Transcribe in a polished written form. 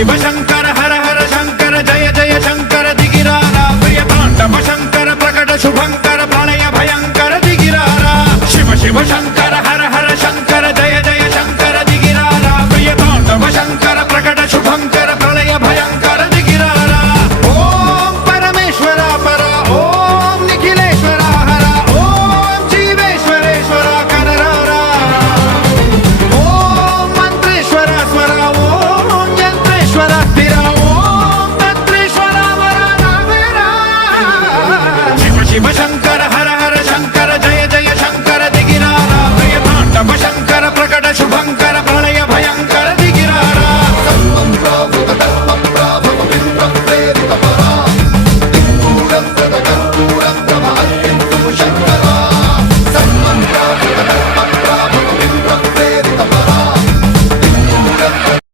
शिव शंकर हर हर शंकर जय जय शंकर दिगिरारा प्रिय तांडव शंकर प्रकट शुभंकर प्रलय भयंकर दिगिरारा शिव शिव शंकर